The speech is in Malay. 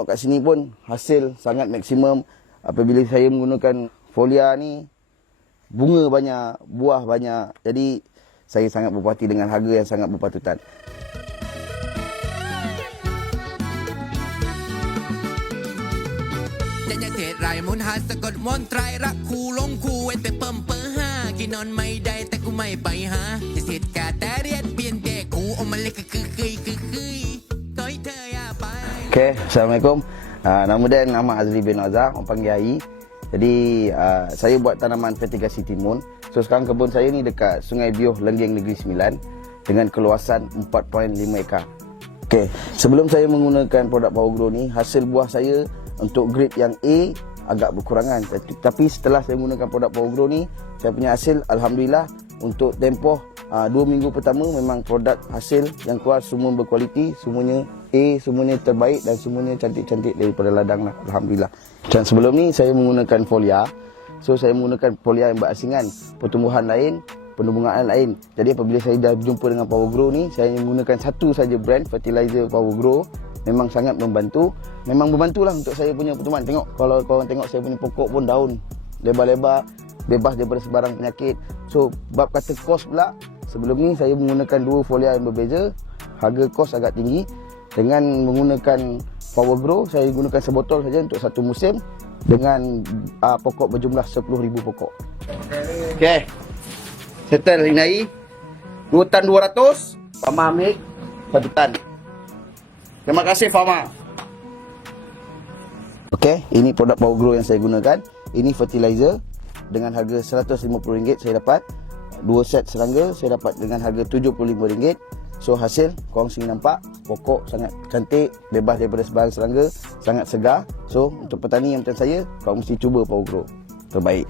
Kat sini pun hasil sangat maksimum apabila saya menggunakan folia ni. Bunga banyak, buah banyak. Jadi saya sangat berpuas hati dengan harga yang sangat berpatutan. Okay, Assalamualaikum. Nama dia Ahmad Azli bin Azhar, orang panggil Ai. Jadi saya buat tanaman vertigasi timun. So sekarang kebun saya ni dekat Sungai Biuh, Lenggeng Negeri Sembilan dengan keluasan 4.5 ekar. Okay, sebelum saya menggunakan produk Power Grow ni, hasil buah saya untuk grade yang A agak berkurangan. Tapi setelah saya menggunakan produk Power Grow ni, saya punya hasil Alhamdulillah untuk tempoh 2 minggu pertama memang produk hasil yang keluar semua berkualiti, semuanya A, semuanya terbaik dan semuanya cantik-cantik daripada ladang lah. Alhamdulillah. Dan sebelum ni saya menggunakan folia. So saya menggunakan folia yang berasingan, pertumbuhan lain, penumbuhan lain. Jadi apabila saya dah berjumpa dengan Power Grow ni, saya menggunakan satu saja brand fertilizer Power Grow. Memang sangat membantu. Memang membantulah untuk saya punya pertumbuhan. Tengok, kalau korang tengok saya punya pokok pun daun lebar-lebar, bebas daripada sebarang penyakit. So bab kata kos pula, sebelum ni saya menggunakan dua folia yang berbeza. Harga kos agak tinggi. Dengan menggunakan Power Grow, saya gunakan sebotol saja untuk satu musim dengan pokok berjumlah 10,000 pokok. Okey. Settle ini 2 tan 200, Farma ambil 1 tan. Terima kasih Farma. Okey, ini produk Power Grow yang saya gunakan. Ini fertilizer dengan harga RM150 saya dapat. 2 set serangga saya dapat dengan harga RM75. So hasil korang sini nampak pokok sangat cantik, bebas daripada sebarang serangga, sangat segar. So untuk petani yang macam saya, korang mesti cuba Power Grow. Terbaik.